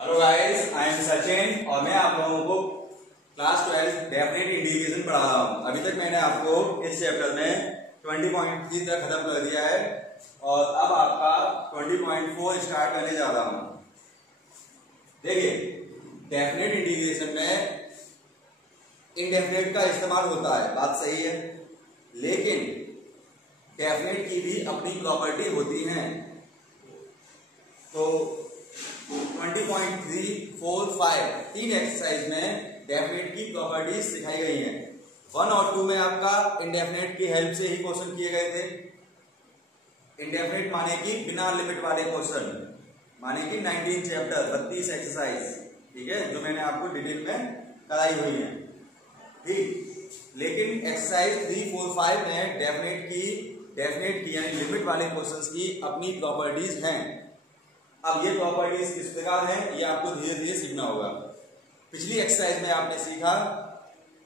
Hello guys, I am Sachin और मैं आप लोगों को क्लास 12 डेफिनेट इंटीग्रेशन पढ़ा रहा हूँ। अभी तक मैंने आपको इस चैप्टर में 20.3 तक खत्म कर दिया है और अब आपका 20.4 स्टार्ट करने जा रहा हूँ। देखिए, डेफिनेट इंटीग्रेशन में इनडेफिनेट का इस्तेमाल होता है, बात सही है, लेकिन डेफिनेट की भी अपनी प्रॉपर्टी होती है। तो 20.3, 4, 5 तीन एक्सरसाइज में डेफिनेट की प्रॉपर्टीज सिखाई गई हैं। 1 और 2 में आपका इंडेफिनेट की हेल्प से ही क्वेश्चन किए गए थे। इंडेफिनेट माने कि बिना लिमिट वाले क्वेश्चन, माने कि 19 चैप्टर 32 एक्सरसाइज, ठीक है, जो मैंने आपको डिटेल में कराई हुई है, ठीक। लेकिन एक्सरसाइज 3, 4, 5 में डेफिनेट की यानी लिमिट वाले क्वेश्चंस की अपनी प्रॉपर्टीज हैं। अब ये प्रॉपर्टीज किस प्रकार है, ये आपको धीरे धीरे सीखना होगा। पिछली एक्सरसाइज में आपने सीखा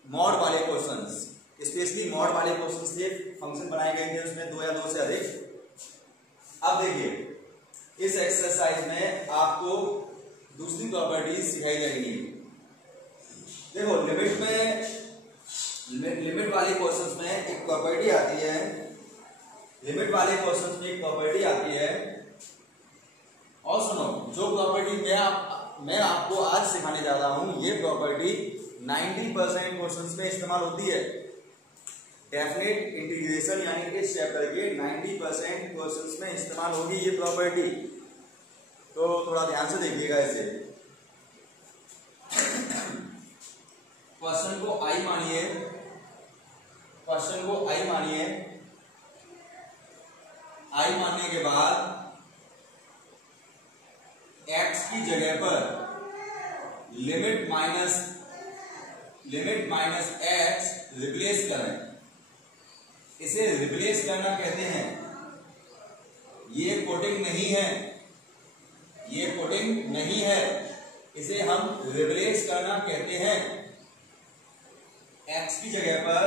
मॉड वाले क्वेश्चंस, स्पेशली मॉड वाले क्वेश्चंस थे, फंक्शन बनाए गए थे उसमें 2 या 2 से अधिक। अब देखिए, इस एक्सरसाइज में आपको दूसरी प्रॉपर्टीज सिखाई जाएंगी। देखो, लिमिट वाले क्वेश्चंस में एक प्रॉपर्टी आती है, और सुनो, जो प्रॉपर्टी मैं आपको आज सिखाने जा रहा हूं, ये प्रॉपर्टी 90% क्वेश्चंस में इस्तेमाल होती है। डेफिनेट इंटीग्रेशन यानी इस चैप्टर के 90% क्वेश्चंस में इस्तेमाल होगी ये प्रॉपर्टी। तो थोड़ा ध्यान से देखिएगा इसे। क्वेश्चन को आई मानिए, आई मानने के बाद x की जगह पर लिमिट माइनस x रिप्लेस करें। इसे रिप्लेस करना कहते हैं। ये कोडिंग नहीं है, इसे हम रिप्लेस करना कहते हैं। x की जगह पर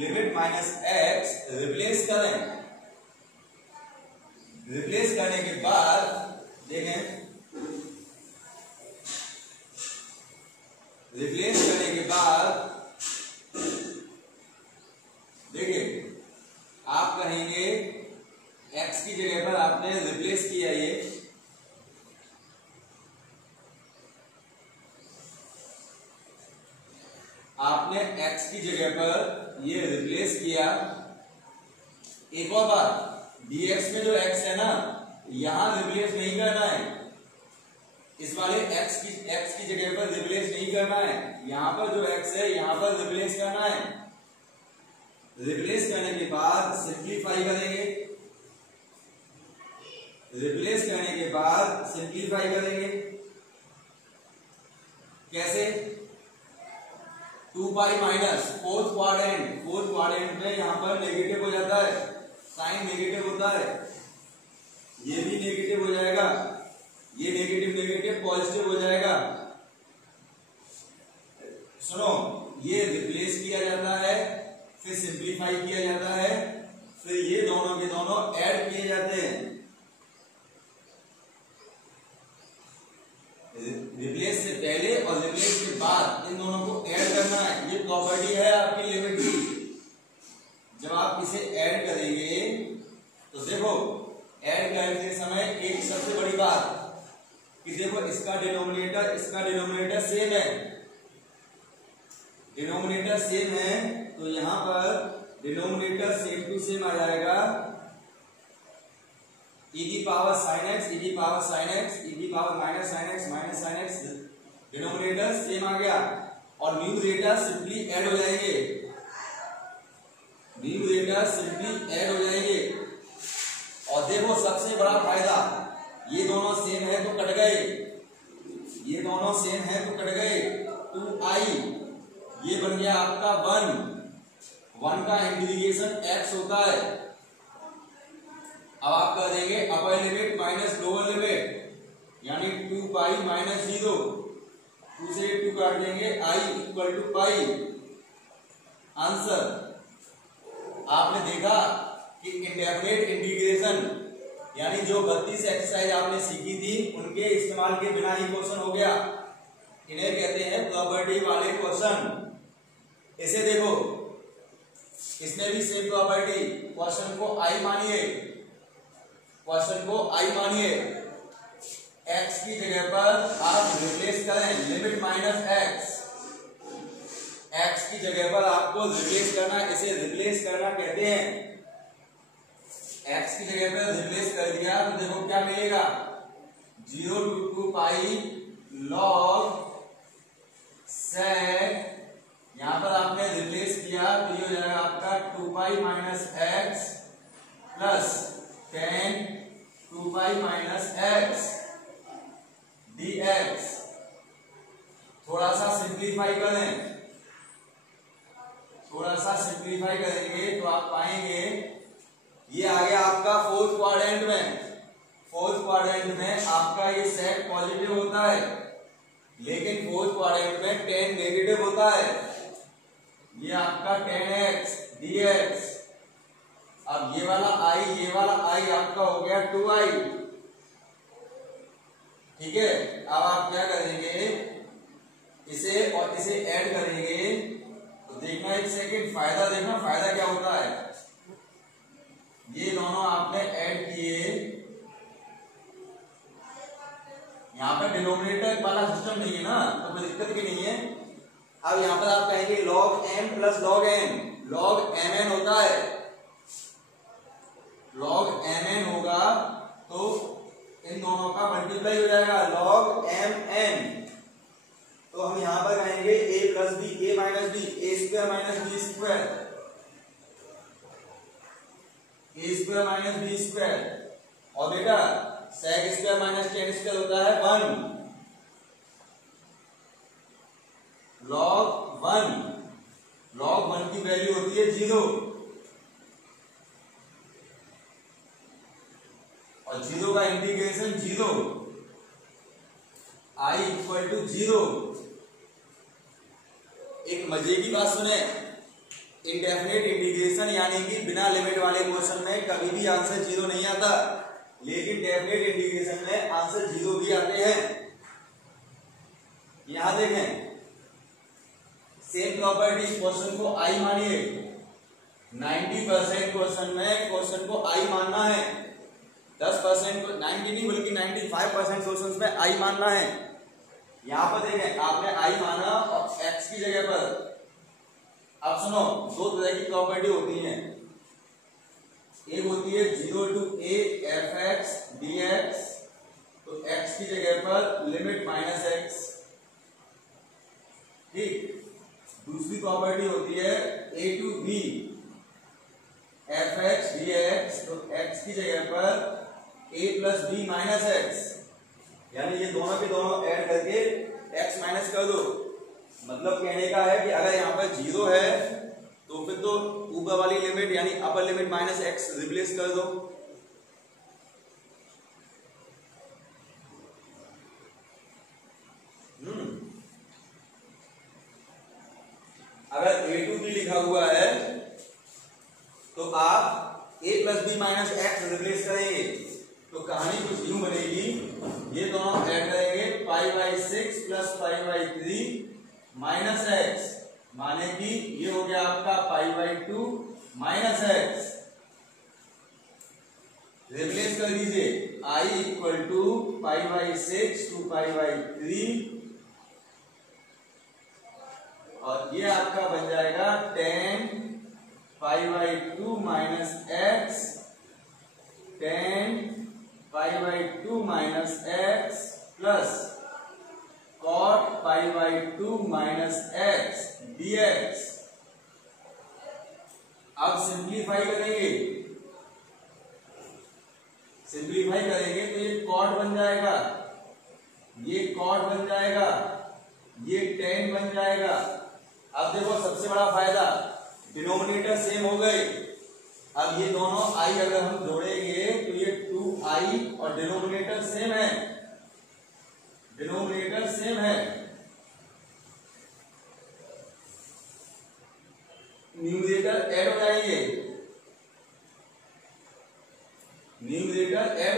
लिमिट माइनस x रिप्लेस करें। रिप्लेस करने के बाद देखें, आप कहेंगे x की जगह पर आपने रिप्लेस किया, ये आपने x की जगह पर ये रिप्लेस किया। एक और बात, dx में जो x है ना, यहां रिप्लेस नहीं करना है। इस वाले x की जगह पर रिप्लेस नहीं करना है। यहां पर जो x है, यहां पर रिप्लेस करना है। रिप्लेस करने के बाद सिंप्लीफाई करेंगे। कैसे? 2 पाई माइनस फोर्थ क्वाड्रेंट में यहां पर नेगेटिव हो जाता है, साइन नेगेटिव होता है, ये भी नेगेटिव हो जाएगा, ये नेगेटिव पॉजिटिव हो जाएगा। सुनो, ये रिप्लेस किया जाता है, फिर सिंप्लीफाई किया जाता है, फिर ये दोनों के दोनों ऐड किए जाते हैं। रिप्लेस से पहले और रिप्लेस के बाद इन दोनों को ऐड करना है। ये प्रॉपर्टी है आपकी लिमिट की। जब आप इसे ऐड करेंगे तो देखो, ऐड करते समय एक सबसे बड़ी बात कि देखो, इसका डिनोमिनेटर सेम है, तो यहां पर डिनोमिनेटर सेम टू सेम आ जाएगा। e की पावर sin x, e की power minus sin x, denominator same आ गया और न्यूमरेटर सिंपली ऐड हो जाएंगे। और देखो, सबसे बड़ा फायदा, ये दोनों सेम है तो कट गए, 2i, ये बन गया आपका 1 का इंटीग्रेशन x होता है। अब आप कर देंगे अपर लिमिट माइनस लोअर लिमिट, यानी 2 पाई माइनस 0, 2 से 2 काट देंगे, i equal to pi. Answer आपने देखा कि इंडेफिनेट इंटीग्रेशन यानी जो 32 एक्सरसाइज आपने सीखी थी उनके इस्तेमाल के बिना ही क्वेश्चन हो गया। इन्हें कहते हैं प्रॉपर्टी वाले क्वेश्चन। इसे देखो, इसमें भी सेम प्रॉपर्टी, क्वेश्चन को आई मानिए, क्वेश्चन को आई मानिए, x की जगह पर आप रिप्लेस करें लिमिट माइनस x, x की जगह पर आपको रिप्लेस करना, इसे रिप्लेस करना कहते हैं। x की जगह पर रिप्लेस कर दिया तो देखो क्या मिलेगा, 0 to 2 पाई log sec, यहां पर आपने रिप्लेस किया तो ये हो जाएगा आपका 2 pi minus X plus tan 2 pi minus X dx। थोड़ा सा सिंप्लीफाई करें, थोड़ा सा सिंप्लीफाई करेंगे तो आप पाएंगे ये आ गया आपका फोर्थ क्वाड्रेंट में। फोर्थ क्वाड्रेंट में आपका ये सेक पॉजिटिव होता है, लेकिन फोर्थ क्वाड्रेंट में tan नेगेटिव होता है। ये आपका tan x dx। अब ये वाला i आपका हो गया 2i। ठीक है, अब आप क्या करेंगे, इसे और इसे ऐड करेंगे तो देखना, एक सेकेंड, फायदा देखना, फायदा क्या होता है। ये दोनों आपने ऐड किए, यहां पर डिनोमिनेटर वाला सिस्टम नहीं है ना, तो कोई दिक्कत भी नहीं है। अब यहां पर आप कहेंगे log m plus log n, log mn होता है, log mn होगा तो इन दोनों का मल्टीप्लाई हो जाएगा log mn। तो हम यहां पर कहेंगे a plus B, a minus B, A square minus B square, A square minus B square. और बेटा sec square minus tan square होता है 1, log 1, log 1 की वैल्यू होती है 0, और 0 का इंटीग्रेशन 0, i इक्वल टू 0। एक मजे की बात सुने, इंडेफिनिट इंटीग्रेशन यानी कि बिना लिमिट वाले क्वेश्चन में कभी भी आंसर 0 नहीं आता, लेकिन डेफिनेट इंटीग्रेशन में आंसर 0 भी आते हैं। यहां देखें, सेम प्रॉपर्टी, क्वेश्चन को आई मानिए, 90% क्वेश्चन में क्वेश्चन को आई मानना है, 10% को 90 नहीं बल्कि 95% क्वेश्चन में आई मानना है। यहां पर देखें, आपने आई माना और x की जगह पर, अब सुनो, दो तरह की प्रॉपर्टी होती है, एक होती है 0 to a fx dx, तो x की जगह पर लिमिट माइनस x, ठीक। दूसरी प्रॉपर्टी होती है a to b fx dx, तो x की जगह पर a plus B minus X, यानी ये दोनों के दोनों ऐड करके x माइनस कर दो। मतलब कहने का है कि अगर यहाँ पर 0 है तो फिर तो ऊपर वाली लिमिट यानी अपर लिमिट माइनस x रिप्लेस कर दो। अगर a टू b लिखा हुआ है तो आप a plus B minus X replace करेंगे तो कहानी कुछ यूं बनेगी, ये दोनों ऐड करेंगे pi by 6 plus pi by 3 minus X, माने कि ये हो गया आपका pi by 2 minus X. Replace कर दीजिए, i equal to pi by 6 to pi by 3, और ये आपका बन जाएगा 10 pi by 2 minus X, 10 pi by 2 minus X plus cot pi by 2 minus X dx। अब सिंप्लीफाई करेंगे, सिंप्लीफाई करेंगे तो ये कॉट बन जाएगा, ये कॉट बन जाएगा, ये 10 बन जाएगा। अब देखो सबसे बड़ा फायदा, डिनोमिनेटर सेम हो गए। अब ये दोनों i अगर हम जोड़ेंगे तो ये 2i और डिनोमिनेटर सेम है, डिनोमिनेटर सेम है, न्यूमरेटर ऐड हो जाएंगे, न्यूमरेटर ऐड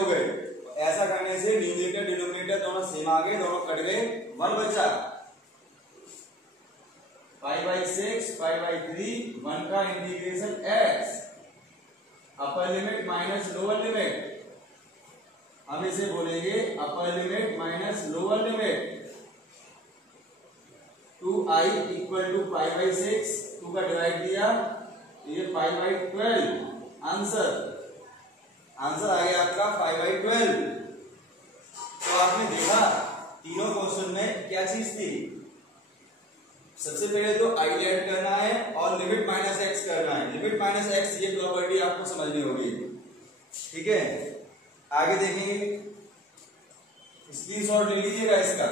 हो गए। ऐसा करने से न्यूमरेटर डिनोमिनेटर दोनों सेम आ गए, दोनों कट गए, 1 बचा। 5/6 5/3 1 का integration x upper limit minus lower limit, हम इसे बोलेंगे upper limit minus lower limit. 2i equal to 5/6, 2 का डिवाइड दिया, ये 5/12 आंसर आ गया आपका 5/12। तो आपने देखा तीनों क्वेश्चन में क्या चीज थी, सबसे पहले तो i ऐड करना है और लिमिट माइनस एक्स करना है। लिमिट माइनस एक्स ये प्रॉपर्टी आपको समझनी होगी, ठीक है। आगे देखेंगे, स्क्रीनशॉट ले लीजिएगा इसका।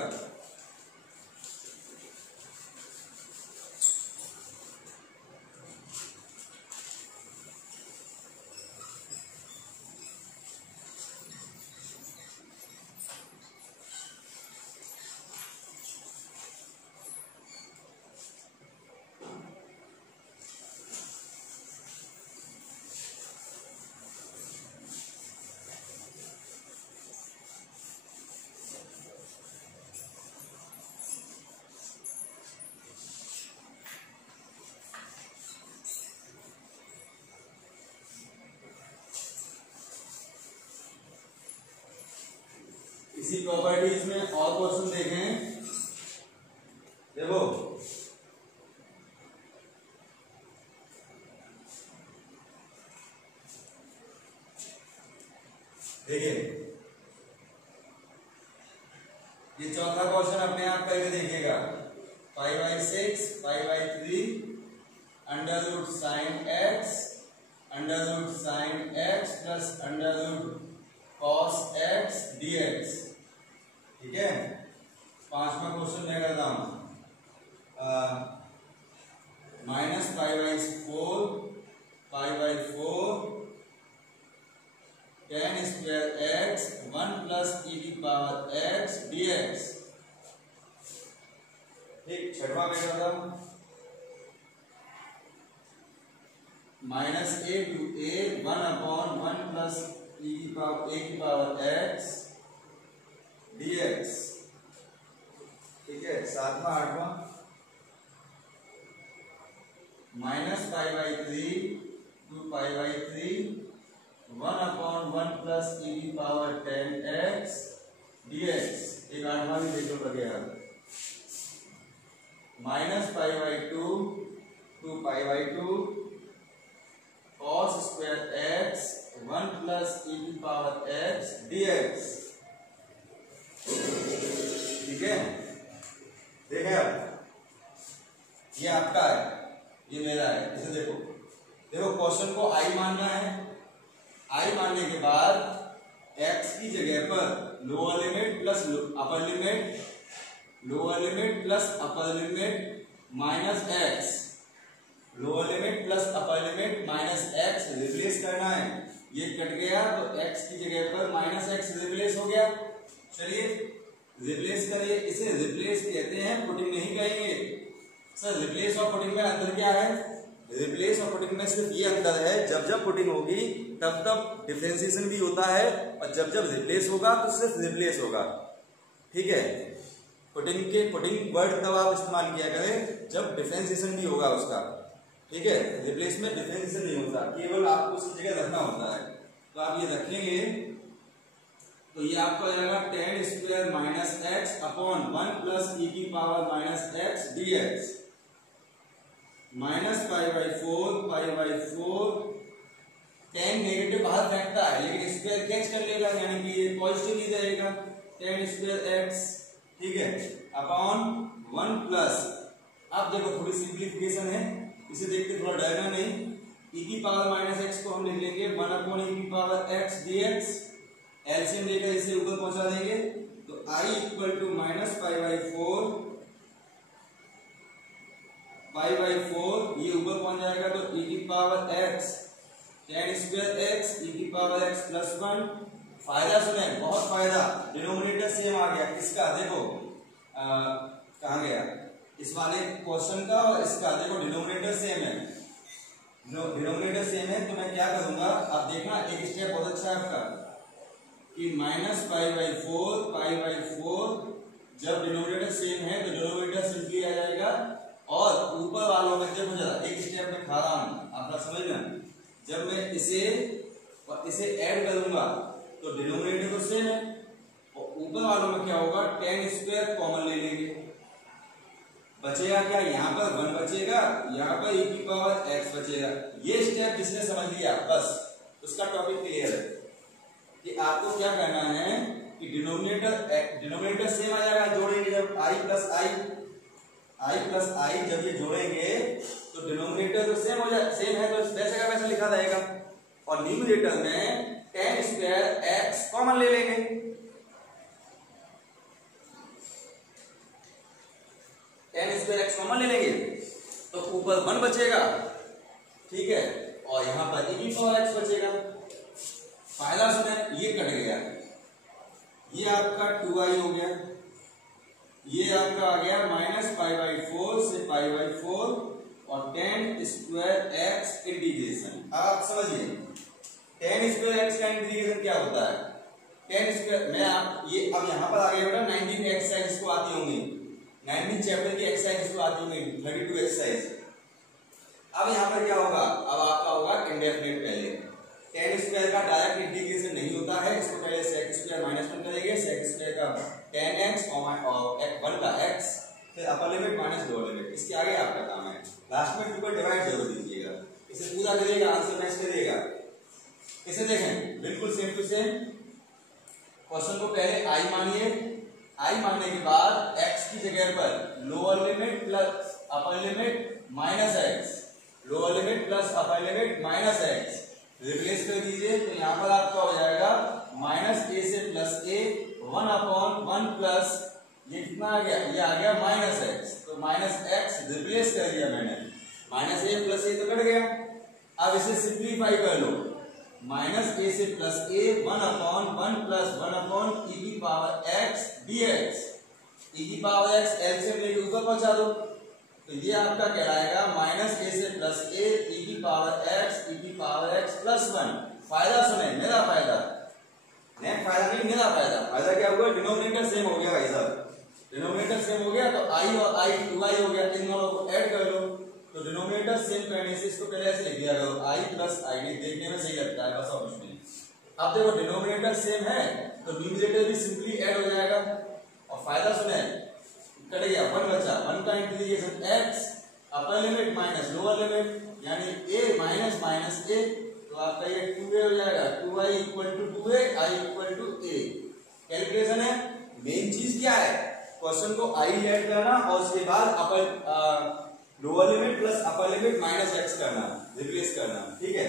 इसी प्रॉपर्टीज में और क्वेश्चन देखें। देखो देखिए, ये चौथा क्वेश्चन अपने आप करके देखिएगा। 5/6 5/3 under root sine X plus under root cos X dx, ठीक है। पांचवा क्वेश्चन मैं करता हूं, -5/4 tan square x 1 plus e की पावर x dx, ठीक। छठवा में करता हूं, -a to a 1/1 plus a की पावर x dx, ठीक है। सातवां आठवां, -5/3 to 5/3 1/1 प्लस e की पावर 10x dx, एक आठवां भी देखो वगैरह। -5/2 to 5/2 cos square x 1 plus e की पावर x dx, ठीक है। देखें अब, ये आपका है, ये मेरा है, इसे देखो। देखो क्वेश्चन को i मानना है, i मानने के बाद x की जगह पर lower limit plus upper limit, lower limit plus upper limit minus x, lower limit plus upper limit minus x replace करना है। ये कट गया तो x की जगह पर -x रिप्लेस हो गया। चलिए रिप्लेस करिए, इसे रिप्लेस कहते हैं, पुटिंग नहीं कहेंगे। सर रिप्लेस और पुटिंग में अंतर क्या है? रिप्लेस और पुटिंग में सिर्फ ये अंतर है, जब जब पुटिंग होगी तब तब डिफरेंशिएशन भी होता है, और जब जब रिप्लेस होगा तो सिर्फ रिप्लेस होगा, ठीक है। पुटिंग वर्ड तब आप इस्तेमाल किया करें जब डिफरेंशिएशन भी होगा उसका, ठीक है। रिप्लेस में डिफरेंशिएशन नहीं होता, केवल आपको उसी जगह रखना होता है। तो आप ये रखेंगे तो ये आपको आ जाएगा tan square minus x upon 1 plus e की power minus X dx, -5/4 tan negative बाहर फेंकता है लेकिन स्क्वायर कैच कर लेगा, यानी कि ये पॉजिटिव ही रहेगा, tan स्क्वायर x, ठीक है, अपॉन 1 प्लस, अब देखो थोड़ी सिंप्लीफिकेशन है, इसे देखते थोड़ा डरना नहीं। e की पावर माइनस एक्स को हम लिख लेंगे 1 e की पावर x dx, एलसीएम लेकर इसे ऊपर पहुंचा देंगे तो i इक्वल टू -5/4 ये ऊपर पहुंच जाएगा तो e की power x tan square x e की पावर x प्लस 1। फायदा सुने, बहुत फायदा, डिनोमिनेटर सेम आ गया किसका, देखो कहाँ गया, इस वाले क्वेश्चन का और इसका, देखो डिनोमिनेटर सेम है, डिनोमिनेटर सेम है। तो मैं क्या करूंगा, आप देखना एक स्टेप बहुत अच्छा है आपका, कि -π/4 जब डिनोमिनेटर सेम है तो डिनोमिनेटर सिंपली आ जाएगा, और ऊपर वालों में जब हो जाता एक स्टेप में खा रहा हूं, आप बात समझ में, जब मैं इसे और इसे ऐड करूंगा तो डिनोमिनेटर तो सेम है, और ऊपर वालों में क्या होगा, tan² कॉमन ले लेंगे, बचेगा क्या, यहाँ पर 1 बचेगा, यहाँ पर e⁻x बचेगा। ये स्टेप जिसने समझ लिया बस उसका टॉपिक क्लियर है कि आपको क्या करना है कि डिनोमिनेटर सेम आ जाएगा, जोड़ेंगे जब i प्लस आई जब ये जोड़ेंगे तो डिनोमिनेटर तो सेम है तो वैसे का वैसा लिखा जाएगा, और न्यूमरेटर में tan² कॉमन ले लेंगे, tan² कॉमन ले लेंगे तो ऊपर 1 बचेगा, ठीक है, और यहां पर e⁻x बचेगा। फायदा सुने, ये कट गया, ये आपका 2i हो गया, ये आपका आ गया -π/4 से π/4 और tan² इंटीग्रेशन। आप समझिए tan² का इंटीग्रेशन क्या होता है, tan² मैं आप ये अब यहां पर आ गया बेटा 19 एक्सरसाइज को आती होंगी, 19 चैप्टर की एक्सरसाइज को आती होंगी, 32 एक्सरसाइज। अब यहां पर क्या होगा, अब आपका होगा इंडेफिनिट, पहले tan² का डायरेक्ट इंटीग्रेशन नहीं होता है, इसको पहले sec² -1 करेंगे, sec² का tan x और 1 का x, फिर अपर लिमिट माइनस लोअर लिमिट, इसके आगे आपका काम है, लास्ट में 2 पर डिवाइड जरूर दीजिएगा, इसे पूरा करिएगा, आंसर मैच करिएगा। इसे देखें बिल्कुल सेम टू सेम क्वेश्चन को पहले i मानिए, i मानने के बाद x की जगह पर lower limit plus upper limit minus x, lower limit plus upper limit minus x replace कर दीजिए, तो यहां पर आपका हो जाएगा -a से +a 1/1 प्लस ये कितना आ गया, ये आ गया -x, तो -x रिप्लेस कर दिया मैंने, -a + a तो कट गया। अब इसे सिंपलीफाई कर लो, -a से +a 1/1 plus 1/e⁻x dx, e⁻x LCM लेके ऊपर पहुंचा दो, तो ये आपका कहलाएगा -a से +a e⁻x +1। फायदा सुने, मेरा फायदा नेट फायदा नहीं, मेरा फायदा। फायदा क्या हुआ, डिनोमिनेटर सेम हो गया भाई साहब, डिनोमिनेटर सेम हो गया तो i और i 2i हो गया, इन दोनों को ऐड कर लो, तो डिनोमिनेटर सेम करने से इसको पहले ऐसे लिख दिया करो i + i, देखने में सही लगता है बस, और कुछ नहीं। अब देखो डिनोमिनेटर सेम है तो न्यूमरेटर भी सिंपली ऐड हो जाएगा, और फायदा सुने, कट गया, 1 बचा, 1 का integration x upper limit minus lower limit यानी a माइनस a, तो आपका ये 2a हो जाएगा, 2i = 2a, i = a। Calculation है, मेन चीज क्या है, क्वेश्चन को i ऐड करना और उसके बाद upper lower limit plus upper limit minus x करना, रिप्लेस करना, ठीक है।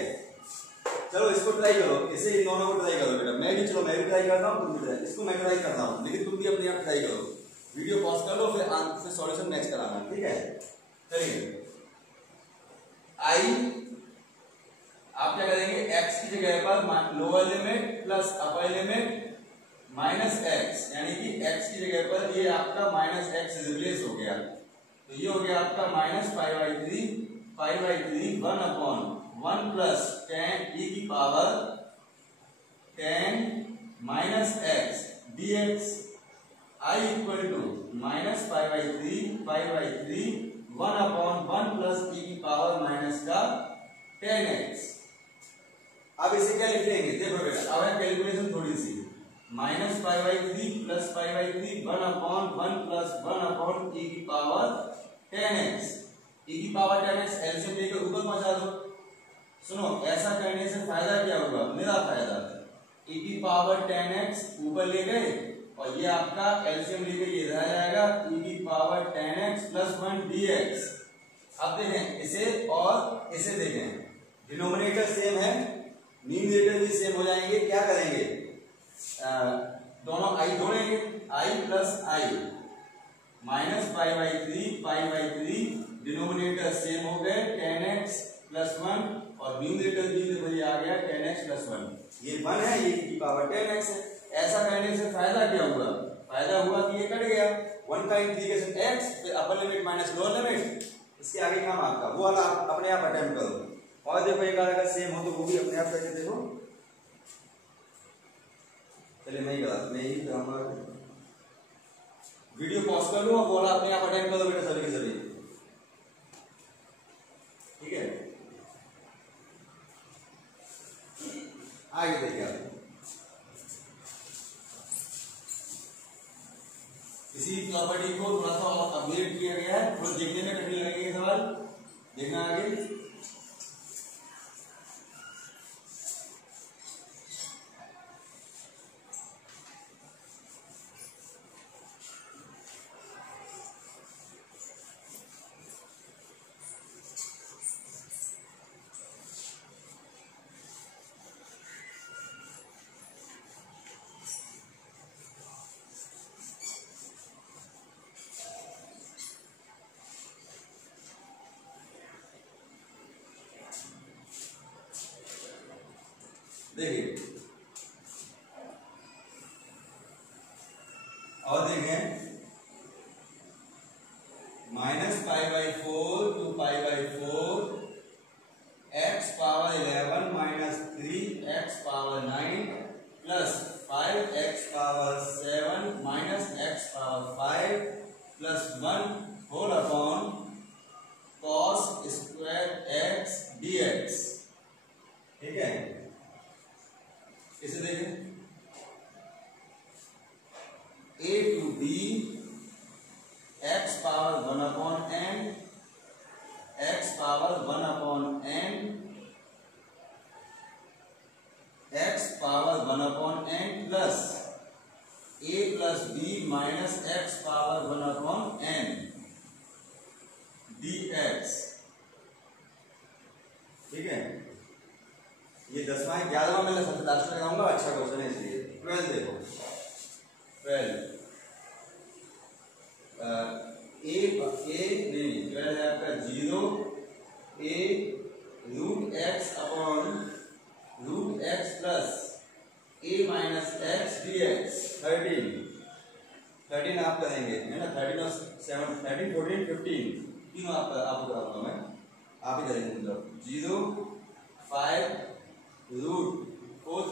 चलो इसको ट्राई करो, इसे इन दोनों को ट्राई करो बेटा, मैं भी ट्राई करता हूँ, तुम भी ट्राई, इसको मैं ट्राई करता हूँ, लेकिन तुम भी अपने आप ट्राई करो, वीडियो पॉज कर लो, फिर सॉल्यूशन मैच कराना, ठीक है। चलिए i आप क्या करेंगे, x की जगह पर lower limit plus upper limit minus x, यानी कि x की जगह पर ये आपका -x रिप्लेस हो गया, तो ये हो गया आपका -π/3 1/1 plus tan e⁻tan -x dx, i = -π/3 1/1 plus e⁻tan x। अब इसे क्या लिख लेंगे, देखो बेटा अब है कैलकुलेशन थोड़ी सी, -π/3 plus π/3 1/1 plus 1/e⁻tan x, e⁻tan x LCM लेकर ऊपर पहुंचा दो। सुनो, ऐसा करने से फायदा क्या होगा, मेरा फायदा, e⁻tan x ऊपर ले गए और ये आपका एलसीएम लेके ये रह जाएगा e⁻tan x + 1 dx। अब देखें इसे और इसे देखें, डिनोमिनेटर सेम है, न्यूमरेटर भी सेम हो जाएंगे, क्या करेंगे, दोनों i जोड़ेंगे, i + i -π/3 डिनोमिनेटर सेम हो गए, tan x + 1 और न्यूमरेटर भी देखो ये आ गया tan x + 1, ये 1 है, ये e⁻tan x है। ऐसा करने से फायदा क्या हुआ, फायदा हुआ कि ये कट गया, 1 का इंटीग्रेशन x फिर अपर लिमिट माइनस लोअर लिमिट, इसके आगे काम आपका वो वाला आप अपने आप अटेम्प्ट करो, और देखो एक अगर सेम हो तो वो भी अपने आप करके देखो। चलिए मैं ही कराऊंगा। वीडियो पॉज कर लूँ और बोला अपने आप अटेंड कर दो बेटा सभी के सभी, ठीक है। आगे देखिए आप इसी प्रॉपर्टी को थोड़ा सा और अपडेट किया गया है, थोड़ा देखने में कठिन लगेगा सवाल, देखना आगे। देखिए और देखें -π/4 to π/4 x power 11 minus 3x power 9 plus 5x power 7 minus x power 5 plus 1 whole upon cos square x dx, ठीक है। इसे देखें a to b x power 1 upon n, x power 1 upon n, x power 1 upon n plus a plus b minus x power 1 upon n dx, ठीक है। ये 10वां 11वां मैं सबसे last में लगाऊंगा, अच्छा क्वेश्चन है इसलिए। 12 देखो 12 12 है आपका 0 a root x upon root x plus a minus x dx 13 आप करेंगे है ना, 13 और 7 13 14 15 तीनों आपको कराऊंगा मैं, आप ही करेंगे मतलब 0 5 root fourth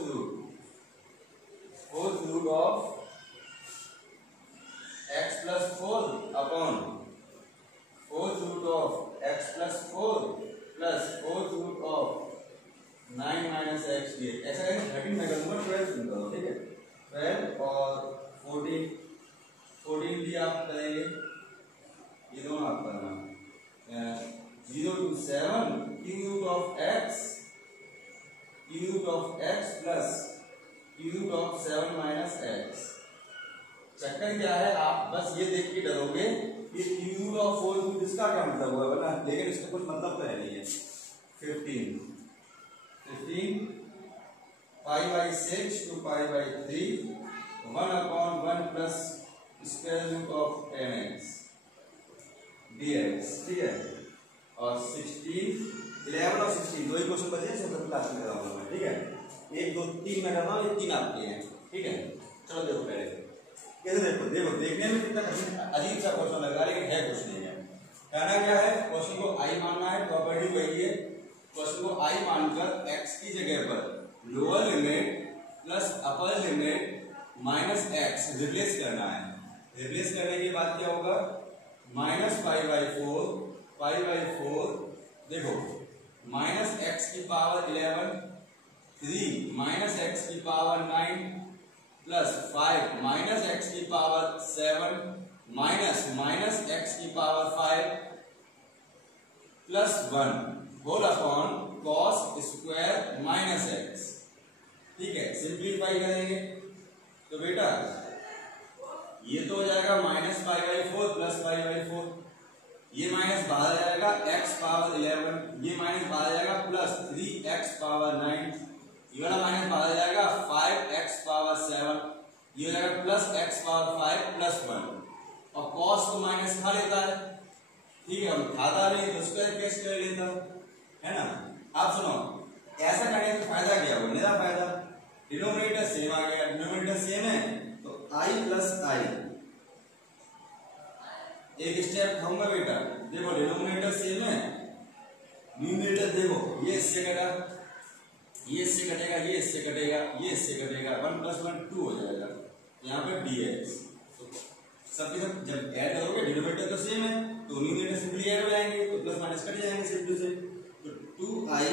root of x plus 4 upon fourth root of x plus 4 plus fourth root of 9 minus x dx, ऐसा करेंगे 13 में करूँगा 12 में करो, ठीक है। 12 और 14 भी आप करेंगे, ये दोनों आप करना 0 to 7 cube root of x plus cube root of 7 minus x। चक्कर क्या है, आप बस ये देख के डरोगे कि क्यूब रूट ऑफ 4 रूट इसका क्या मतलब हुआ है ना, लेकिन इसका कुछ मतलब तो है नहीं है। 15 π/6 to π/3 1 upon 1 plus square root of 10x dx, ठीक है। और 16 11 और 16 दो ही क्वेश्चन बचे हैं, सब क्लास में कराऊंगा मैं, ठीक है। 1 2 3 मैं कर रहा हूँ, ये 3 आपके हैं, ठीक है। चलो देखो पहले कैसे देखो देखने में कितना अजीब सा क्वेश्चन लग रहा है, लेकिन है कुछ नहीं है। कहना क्या है, क्वेश्चन को आई मानना है, प्रॉपर्टी वही है। क्वेश्चन को आई मानकर x की जगह पर lower limit plus upper limit minus x replace करना है। रिप्लेस करने के बाद क्या होगा, -π/4 देखो माइनस x की पावर 11 3 माइनस x की पावर 9 प्लस 5 माइनस x की पावर 7 माइनस x की power 5 plus 1 whole upon cos square minus x, ठीक है। सिंप्लीफाई करेंगे तो बेटा ये तो हो जाएगा -π/4 प्लस π/4, ये माइनस बाहर आ जाएगा x पावर 11, ये माइनस बाहर आ जाएगा प्लस 3x पावर 9, ये वाला माइनस बाहर आ जाएगा 5x पावर 7, ये हो जाएगा प्लस x पावर 5 प्लस 1, और cos को माइनस खा लेता है, ठीक है। हम खाता नहीं तो उसका कैसे कर लेता है ना। आप सुनो, ऐसा करने का फायदा क्या हुआ, मेरा फायदा डिनोमिनेटर सेम आ गया, डिनोमिनेटर सेम है तो i प्लस i, एक स्टेप खाऊंगा बेटा। देखो डिनोमिनेटर सेम है, न्यूमरेटर देखो ये इससे कटा, ये इससे कटेगा, ये इससे कटेगा, ये इससे कटेगा, 1 + 1 2 हो जाएगा। यहाँ पे dx तो सबके सब जब ऐड करोगे डिनोमिनेटर तो सेम है तो न्यूमरेटर सिंपली ऐड हो जाएंगे तो प्लस माइनस कट जाएंगे सिंपली से। तो 2i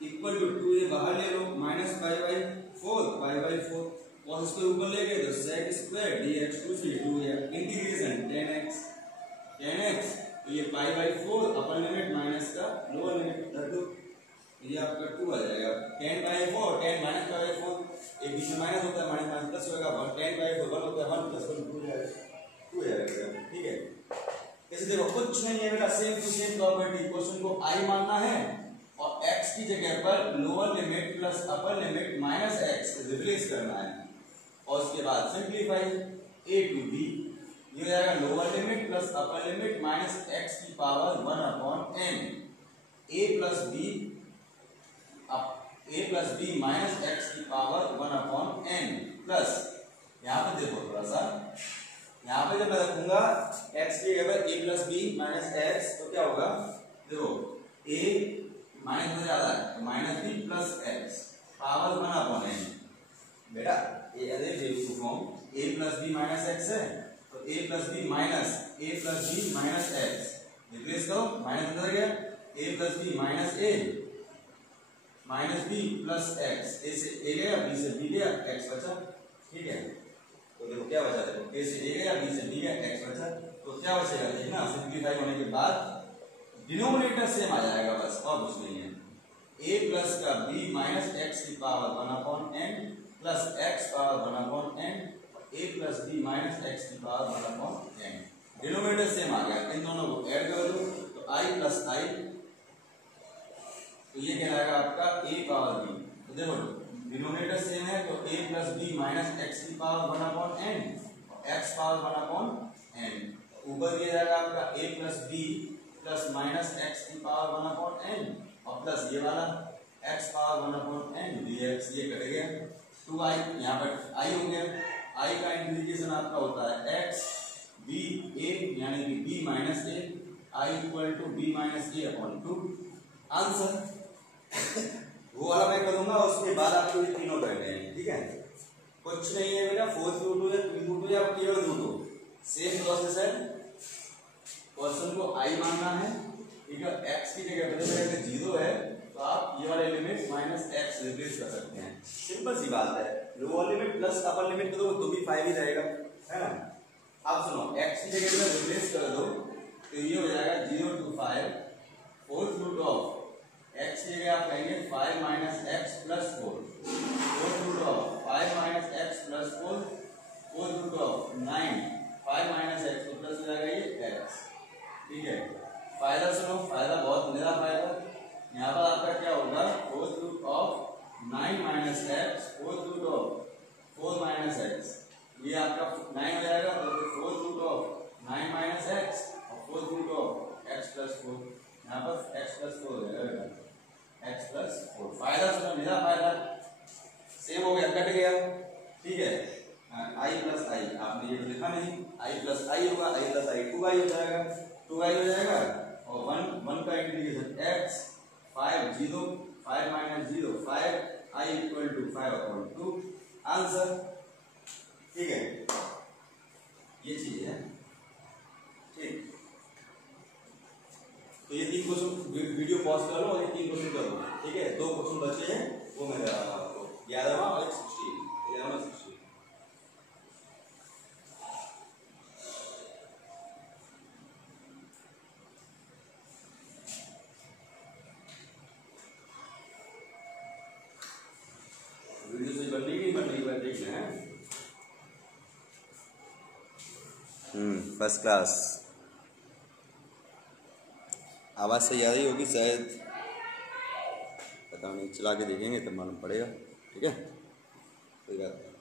= 2 ये बाहर ले लो -5/4 5/4 और इसको ऊपर ले गए तो sec² dx 2 से 2 है इंटीग्रेशन 10x तो ये π/4 अपर लिमिट माइनस का लोअर लिमिट रख दो ये आपका 2 आ जाएगा 10/4 10 -π/4 एक बीच में माइनस होता है माइनस माइनस प्लस होगा 10/4 1 होता है 1 + 1 2 जाएगा 2 जाएगा। ठीक है ऐसे देखो कुछ नहीं है बेटा same to same property question को i मानना है और x की जगह पर lower limit plus upper limit -x replace करना है और उसके बाद सिंपलीफाई a to b ये हो जाएगा lower limit plus upper limit -x की power 1/n a plus b -x की पावर 1/n प्लस यहाँ पे देखो थोड़ा सा यहाँ पे जब मैं रखूंगा x की जगह पर a plus b -x तो क्या होगा देखो a माइनस में ज्यादा है तो -b plus x power 1/n बेटा ये अरे form a plus b -x है तो a plus b -x replace करो माइनस अंदर गया a plus b -b plus x a से a गया b से b गया x बचा। ठीक है तो देखो क्या बचा देखो a से a गया b से b गया x बचा तो क्या बचेगा देखिए ना सिंपलीफाई होने के बाद डिनोमिनेटर सेम आ जाएगा बस और कुछ नहीं है a प्लस का b -x की power 1/n plus x power 1/n a plus b -x की पावर 1/n डिनोमिनेटर सेम आ गया इन दोनों को ऐड कर दो तो i प्लस i तो ये कहलाएगा आपका a पावर b तो देखो डिनोमिनेटर सेम है तो a प्लस b -x की पावर 1/n और x पावर 1/n ऊपर दिया जाएगा आपका a plus b plus -x की पावर 1/n और प्लस ये वाला x पावर 1/n dx ये कट गया 2i यहाँ पर i हो गया i का इंटीग्रेशन आपका होता है x b a यानी कि b minus a i = b minus a/2 answer वो वाला मैं करूंगा उसके बाद आपको ये तीनों करने हैं। ठीक है कुछ नहीं है बेटा 4/2 या 3/2 या केवल 2 सेम प्रोसेस है क्वेश्चन को i मानना है। ठीक है x की जगह पर अगर 0 है तो आप ये वाले लिमिट -x रिप्लेस कर सकते हैं सिंपल सी बात है lower limit plus upper limit करो तो भी 5 ही रहेगा है ना। अब सुनो x की जगह पर रिप्लेस कर दो तो ये हो जाएगा 0 to 5 4/√ x की जगह आप कहेंगे 5 - x + 4 4/√ 5 - x + 4 4/√ 9 5 - x तो प्लस हो जाएगा ये x। ठीक है फायदा सुनो फायदा बहुत मेरा फायदा यहाँ पर आपका क्या होगा 4/√ 9 - x 4/√ 4 - x ये आपका 9 हो जाएगा तो 4/√ 9 - x और 4/√ x + 4 यहाँ पर x + 4 हो जाएगा x + 4 फायदा सुनो मेरा फायदा सेम हो गया कट गया। ठीक है i + i आपने ये लिखा नहीं i + i होगा i + i 2i हो जाएगा 2i हो जाएगा और 1 का इंटीग्रेशन x 5 0 5 - 0 5 i = 5/2 आंसर। ठीक है ये चीज है ठीक तो ये 3 क्वेश्चन वीडियो पॉज कर लो और ये 3 क्वेश्चन कर लो। ठीक है 2 क्वेश्चन बचे हैं वो मैं करा रहा हूं आपको 11वां और 16 वीडियो से बनने की बात देखना है फर्स्ट क्लास आवाज सही आ रही होगी शायद पता नहीं चला के देखेंगे तब मालूम पड़ेगा। ठीक है कोई बात नहीं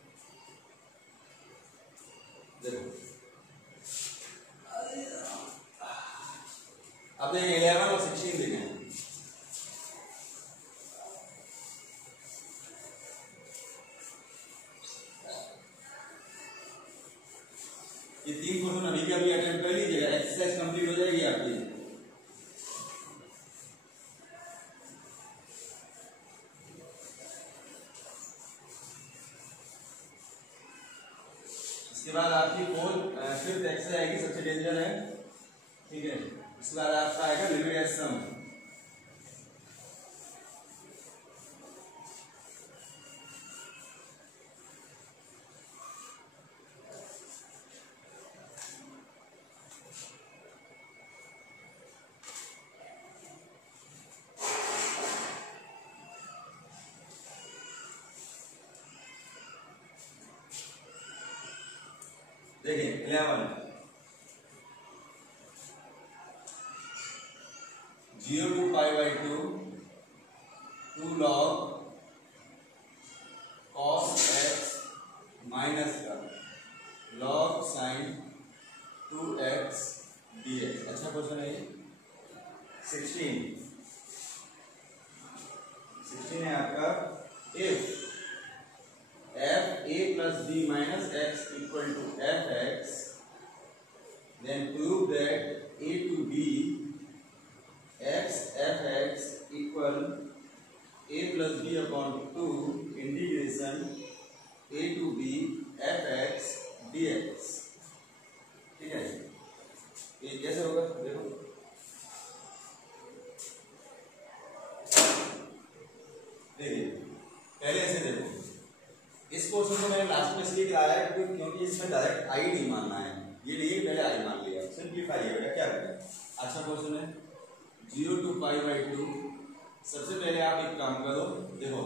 देखो अब देखें 11 और 16 देखें ये 3 क्वेश्चन अभी के अभी अटेम्प्ट कर लीजिएगा एक्सरसाइज कंप्लीट हो जाएगी आपकी। इसके बाद आपकी फिफ्थ एक्सरसाइज आएगी, सबसे डेंजर है, ठीक है। इसके बाद आपका आएगा लिमिट एज सम। देखिए 11 0 to pi by 2 2 log cos x minus का log sin 2x dx। अच्छा क्वेश्चन है ये। 16 है आपका, if f a plus b minus x equal to f x, then prove that a to b x f x equal a plus b upon 2 integration a to b f x dx। ठीक है, ये कैसे होगा देखो। देखिए पहले ऐसे देखो, इस क्वेश्चन को मैंने लास्ट में इसलिए कराया है क्योंकि इसमें डायरेक्ट आई नहीं मानना है, ये नहीं पहले आई मान लिया, सिंप्लीफाई है क्या करें। अच्छा क्वेश्चन है 0 to pi by 2। सबसे पहले आप एक काम करो, देखो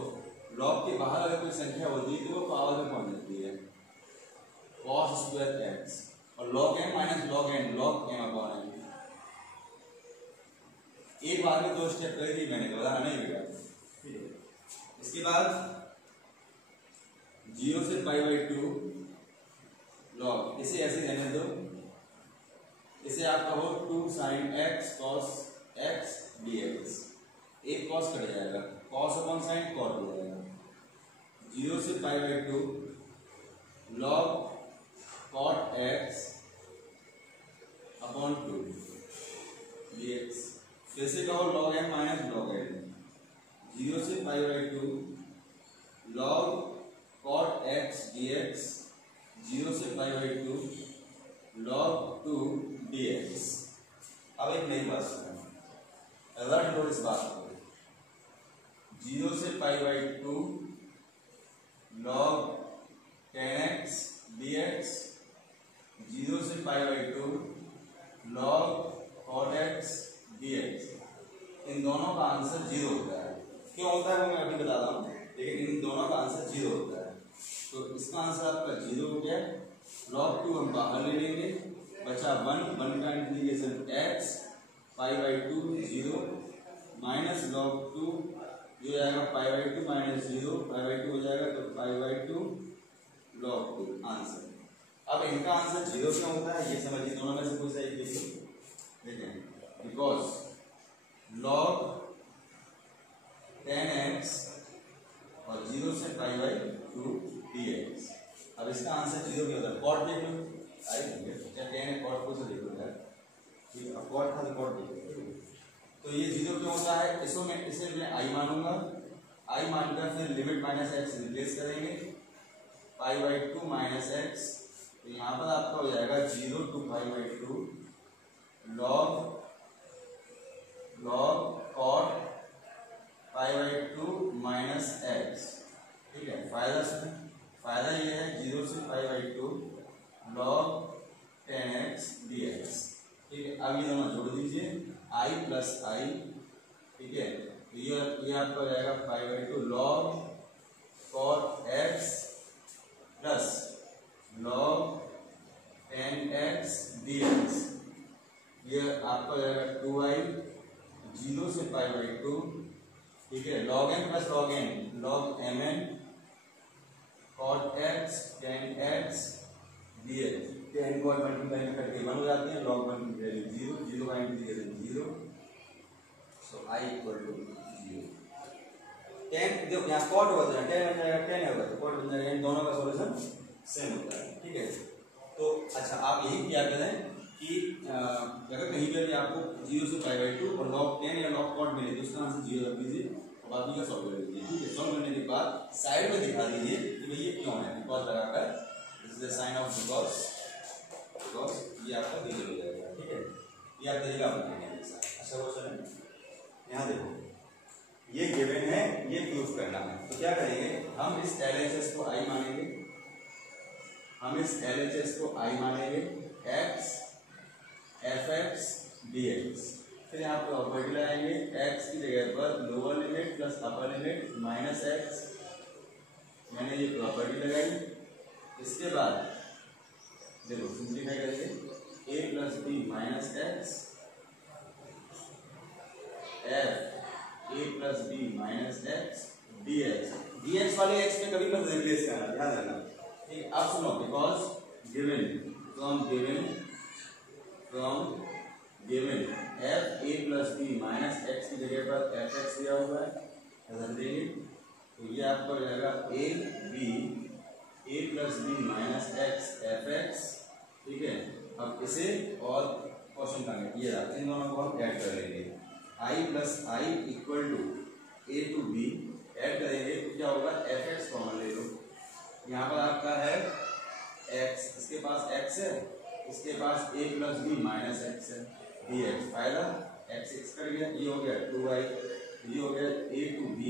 लॉग के बाहर अगर कोई संख्या होती है तो वो पावर में पहुंच जाती है, cos स्क्वायर x, और log m minus log n log m upon n। एक बार में 2 स्टेप कर दी मैंने, बताना नहीं बेटा, ठीक है। इसके बाद 0 से पाई बाई 2 लॉग, इसे ऐसे रहने दो, इसे आप कहो 2 sin x cos x dx। एक cos कट जाएगा, cos अपॉन sin cot हो जाएगा। 0 से पाई by 2 log cot x upon 2 dx। फिर से कहो log m minus log n। 0 से पाई by 2 log cot x dx, 0 से पाई बाई 2 log 2 dx। अब एक नई बात सुनो, रट लो इस बात को। 0 से पाई बाई 2 log 10x dx, 0 से पाई by 2 log cot x dx। इन दोनों का आंसर 0 होता है। क्यों होता है वो मैं अभी बता रहा हूँ, लेकिन इन दोनों का आंसर 0 होता है। तो इसका आंसर आपका 0 हो गया। log 2 हम बाहर ले लेंगे, बचा 1 का integration x pi by 2 0 minus log 2 जो आएगा पाई बाई 2 माइनस 0 पाई बाई 2 हो जाएगा, तो पाई बाई 2 log 2 आंसर। अब इनका आंसर 0 क्यों होता है ये समझिए, दोनों में से कोई सही देखिए, देखें बिकॉज log 10x और 0 से पाई बाई 2 dx। अब इसका आंसर 0 क्यों होता है, कॉट देख लो, आई क्या 10 है कॉट को से देख लो यार, ठीक है। अब कॉट था तो कॉट देख लो, तो ये 0 क्यों होता है, इसे मैं आई मानूंगा, आई मानकर फिर लिमिट माइनस एक्स रिप्लेस करेंगे, पाई बाई 2 माइनस एक्स, तो यहाँ पर आपका हो जाएगा 0 to pi by 2 log cot pi by 2 minus x. ठीक है, फायदा ये है 0 से पाई बाई 2 log 10x dx। ठीक है, अब ये दोनों जोड़ दीजिए i प्लस आई, ठीक है, ये आपका हो जाएगा पाई by 2 log cot x plus log 10x dx। ये आपका हो जाएगा 2i 0 से पाई बाई 2, ठीक है, log n plus log n log mn cot x 10x dx। 10 को मल्टीप्लाई करके 1 हो जाते हैं, log 1 की वैल्यू 0, 0 का integration 0, so i equal to 0। 10 देखो यहाँ cot होगा तो 10 बन जाएगा, 10 होगा तो cot बन जाएगा, इन दोनों का सॉल्यूशन सेम होता है। ठीक है, तो अच्छा आप यही किया करें कि अगर कहीं पे भी आपको 0 से पाई बाई 2 और log 10 या log cot मिले तो उसका आंसर 0 रख दीजिए और बाकी का सॉल्व कर लीजिए। ठीक है, सॉल्व करने के बाद साइड में दिखा दीजिए कि भाई ये क्यों है, बिकॉज लगाकर this is the the sine of because ये आपका बिजल हो जाएगा, ठीक है। ये आप तरीका अपनाएंगे हमेशा। अच्छा क्वेश्चन है, यहाँ देखो ये गिवन है, ये प्रूफ करना है, तो क्या करेंगे हम इस LHS को I मानेंगे, x fx dx। फिर यहाँ पर प्रॉपर्टी लगाएंगे, x की जगह पर lower limit plus upper limit minus x, मैंने ये प्रॉपर्टी लगाई। इसके बाद देखो सिंप्लीफाई करेंगे, a plus B minus X f a plus B minus X dx वाले x में कभी मत रिप्लेस करना, ध्यान रखना, ठीक। अब सुनो, because given from given f a plus B minus X की जगह पर f x दिया हुआ है, रख देंगे, तो ये आपको रहेगा a plus B minus X F X, ठीक है। अब इसे और क्वेश्चन का ये रहा, इन दोनों को हम ऐड कर लेंगे, i plus I equal to a to b, add करेंगे तो क्या होगा, एफ एक्स कॉमन ले लो, यहाँ पर आपका है x, इसके पास x है, इसके पास a plus B minus X है dx, फायदा x कर गया, ये हो गया 2y, ये हो गया a to b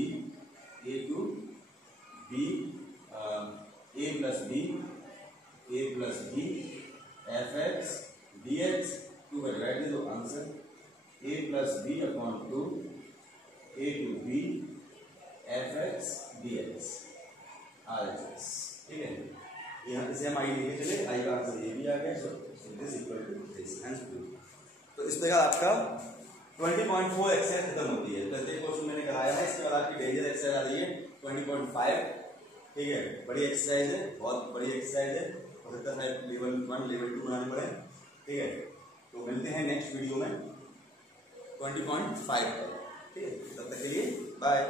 a plus B F X D X, two का डिवाइड दे दो, answer a plus B upon 2 a to B F X D X RHS, ठीक है। यहाँ इसे हम आई लिखे चले, आई का आंसर ये भी आ गया, so this equal to this answer. तो इस प्रकार आपका 20.4 एक्सरसाइज खत्म होती है। प्रत्येक क्वेश्चन मैंने कराया है, इसके बाद आपकी डेंजर एक्सरसाइज आ रही है 20.5, ठीक है। बड़ी एक्सरसाइज है, बहुत बड़ी एक्सरसाइज है, हो सकता है लेवल 1 लेवल 2 बनाने पड़े, ठीक है। तो मिलते हैं नेक्स्ट वीडियो में 20.5 पर, ठीक है। तब तक के लिए बाय।